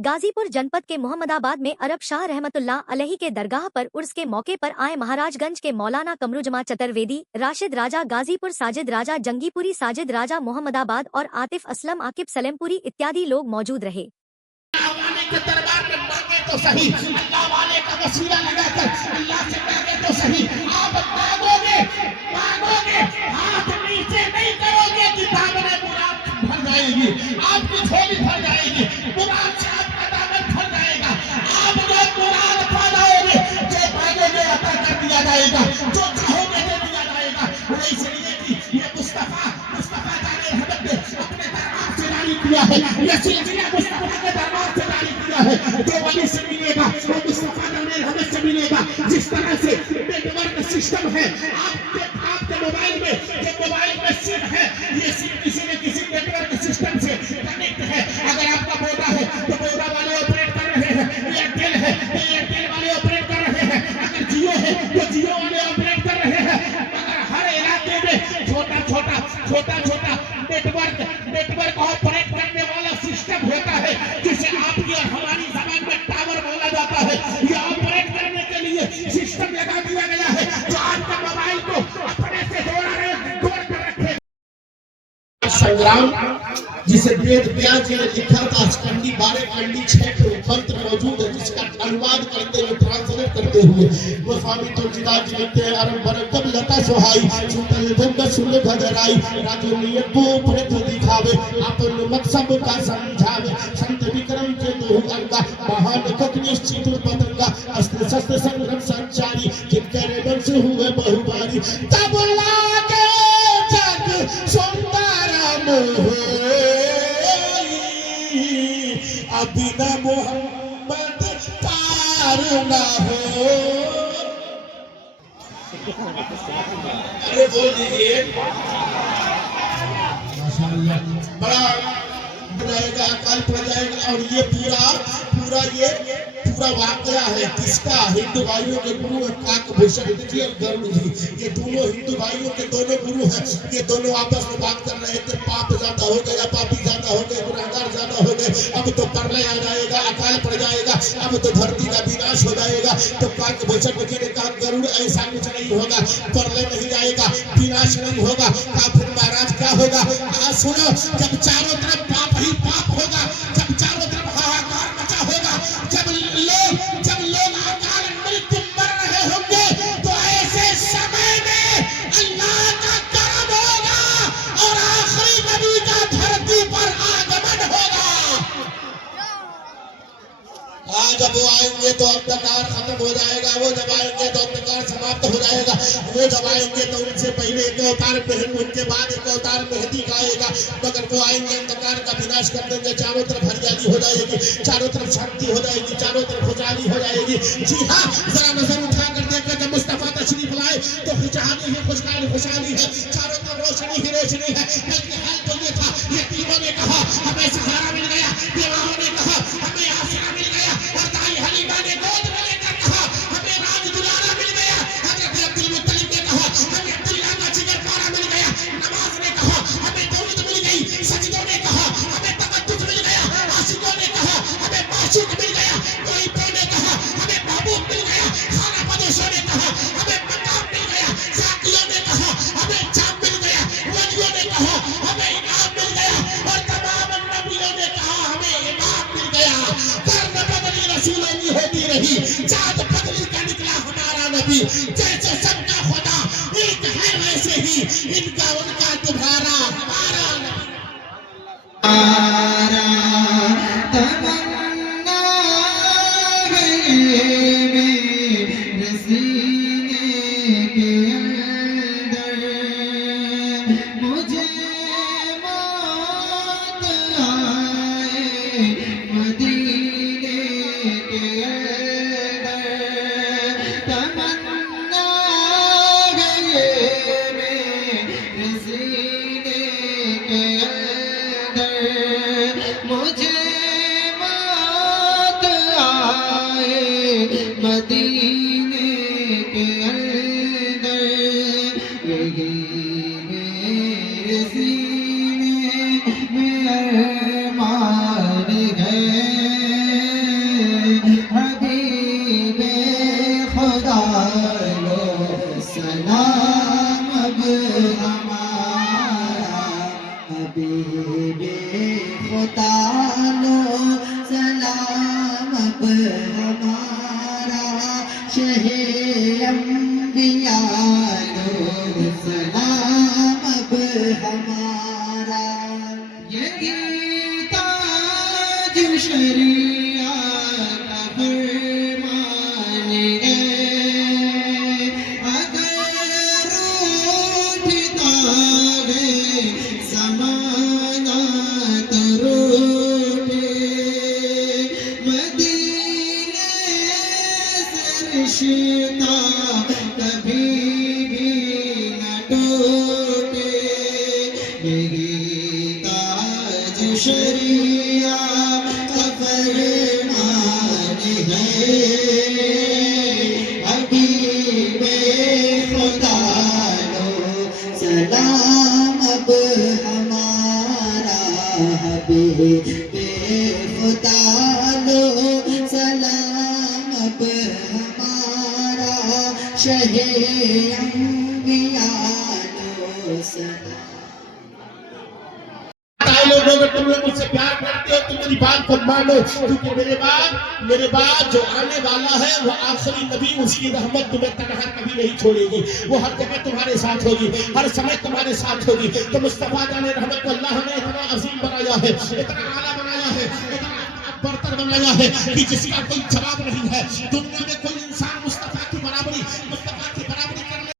गाजीपुर जनपद के मोहम्मदाबाद में अरब शाह रहमतुल्लाह अलैहि के दरगाह पर उर्स के मौके पर आए महाराजगंज के मौलाना कमरुजमा चतुर्वेदी, राशिद राजा गाजीपुर, साजिद राजा जंगीपुरी, साजिद राजा मोहम्मदाबाद और आतिफ असलम आकिब सलेमपुरी इत्यादि लोग मौजूद रहे। के दरबार में मांगे तो सही, अल्लाह वाले का वसीला लगाकर अल्लाह से मांगे तो सही। आप मांगोगे हाथ नीचे नहीं करोगे, किताब में मुराद भर जाएगी, आपकी झोली भर जाएगी, मुराद से आपका दामन भर जाएगा। आप जो मुराद पा जाओगे, जो मांगोगे अता कर दिया जाएगा, जो चाहोगे दे दिया जाएगा। इसलिए कि ये मुस्तफा जाने रहमत ने अपने दरबार से जारी किया है, ये सिलसिला मुस्तफा के दरबार से जारी किया है। जो वली से मिलेगा वो मुस्तफा जाने रहमत से मिलेगा। जिस तरह से नेटवर्क सिस्टम है आपके मोबाइल में, जो मोबाइल में सिम है, ये सिम किसी न किसी नेटवर्क सिस्टम से कनेक्ट है। अगर आपका वोडा है तो वोडा वाले ऑपरेट कर रहे हैं, एयरटेल है तो एयरटेल वाले ऑपरेट कर रहे हैं, अगर जियो है तो जियो वाले ऑपरेट कर रहे हैं। अगर हर इलाके में छोटा छोटा नेटवर्क ऑपरेट करने वाला सिस्टम होता है, जिसे आपकी और हमारी जबान में टावर बोला जाता है। ये ऑपरेट करने के लिए सिस्टम लगा दिया गया है, जो आपके मोबाइल को अपने से जोड़ कर रखे। संग्राम जिसे वेद व्यास जी ने लिखा था, कंडी 12 कंडी 6 मंत्र मौजूद है, जिसका अनुवाद करते हुए, ट्रांसलेट करते हुए गोस्वामी तुलसीदास जी लिखते हैं, अरब बरब कब लता सोहाई सुतल धंधा सुन भजराई, राजो नियत को उपरत दिखावे, अपन मकसद का समझावे, संत विक्रम के दो अंगा, महान कक निश्चित पतंगा, अस्त्र शस्त्र संग्राम संचारी, जिनके रेबन से हुए बहुबारी, तब लागे जग सुंदरम अभी न मोहम्मद पार ना हो। अरे बोल दीजिए, बड़ा जाएगा, अकाल पड़ जाएगा। और ये पूरा वाकया है किसका? हिंदू भाइयों के गुरु काकभूषण जी और गरुड़ जी, ये दोनों हिंदू भाइयों के दोनों गुरु हैं। ये दोनों आपस में बात कर रहे थे, पाप ज्यादा हो गया, पापी ज्यादा हो गए, गुनहगार ज्यादा हो गए, अब तो प्रलय आ जाएगा, अकाल पड़ जाएगा, अब तो धरती का विनाश हो जाएगा। तो काकभूषण जी ने कहा, गरुड़ ऐसा कुछ नहीं होगा, प्रलय नहीं आएगा, विनाश नहीं होगा। फिर महाराज क्या होगा? सुनो, जब चारों तरफ पाप ही पाप होगा, जब चारों तरफ हाहाकार मचा होगा, जब लोग अकाल मृत्यु मर रहे होंगे, तो ऐसे समय में अल्लाह का करम होगा और आखिरी नबी का धरती पर आगमन होगा। जब वो आएंगे तो अंधकार खत्म हो जाएगा, वो जब आएंगे तो अंधकार समाप्त हो जाएगा, वो जब आएंगे तो उनसे पहले एक अवतार उनके बाद एक अवतार मेहदी का आएगा। मगर वो आएंगे, अंधकार का विनाश कर देंगे, चारों तरफ हरियाली हो जाएगी, चारों तरफ शांति हो जाएगी, चारों तरफ खुशहाली हो जाएगी। जी हाँ, जरा नजर उठा कर देखकर जब मुस्तफा तशरीफ लाए तो खुशहाली ही खुशहाली है, चारों तरफ रोशनी ही रोशनी है। बल्कि हाल तो ये था, ये तीनों ने कहा हमें सहारा मिल गया, देवाओं ने कहा हमें आसरा मिल गया, और दाई हलीमा ने गोद में लेकर कहा हमें राज दुलारा मिल गया, हजरत अब्दुल मुत्तलिब ने कहा हमें अब्दुल्लाह का जिगरपारा मिल गया, नमाज ने कहा हमें दौलत मिल गई, सजदों ने कहा हमें तकद्दुस मिल गया, आशिकों ने कहा हमें माशूक मिल गया, मुहिब्बों ने कहा हमें महबूब मिल गया, खाना बदोशों ने कहा हमें मकाम मिल गया, साकियों ने कहा हमें जाम मिल गया, वलियों ने कहा हमें इनाम मिल गया, और तमाम नबियों ने कहा हमें इमाम मिल गया। कर्म बदली रसूलों की होती रही, जात बदली का निकला हमारा नबी। जैसे सबका खुदा एक है, वैसे ही इनका उनका तुम्हारा हमारा मदीने के अंदर, यही मेरे सीने में अरमान है। ہمارا شہ انبیاء لو سلام اب ہمارا یہی تاج شریعت کا فرمان ہے اگر اٹھتا ہے زمانہ تو روٹے مدینے سے رشتہ کبھی بھی نہ ٹوٹے یہی تاج شریعت کا فرمان ہے حبیب خدا لو سلام اب ہمارا حبیب خدا لو سلام اب ہمارا شہ انبیاء لو سلام لوگوں اگر تم لوگ مجھ سے پیار کرتے ہو تو میری بات کو مانو کیونکہ میرے بعد جو آنے والا ہے وہ آخری نبی اس کی رحمت تمہیں تنہا کبھی نہیں چھوڑے گی وہ ہر جگہ تمہارے ساتھ ہوگی ہر سمے تمہارے ساتھ ہوگی تو مصطفیٰ جان رحمت کو اللہ نے اتنا عظیم بنایا ہے اتنا اعلیٰ بنایا ہے اتنا برتر بنایا ہے کہ جس کا کوئی جواب نہیں ہے دنیا میں کوئی انسان مصطفیٰ کی برابری